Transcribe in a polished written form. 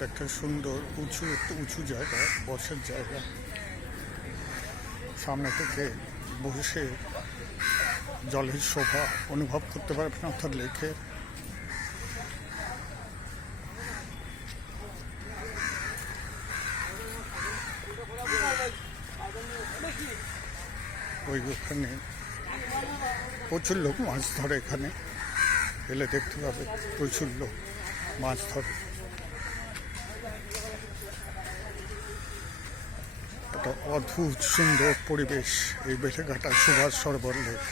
এটা একটা সুন্দর একটু উঁচু জায়গা, বসার জায়গা। সামনে থেকে বসে জলের শোভা অনুভব করতে পারবেন অর্থাৎ লেকের। ওখানে প্রচুর লোক মাছ ধরে, এখানে এলে দেখতে পাবে প্রচুর লোক মাছ ধরে। একটা অদ্ভুত সুন্দর পরিবেশ এই বেলেঘাটা সুভাষ সরোবর লেক।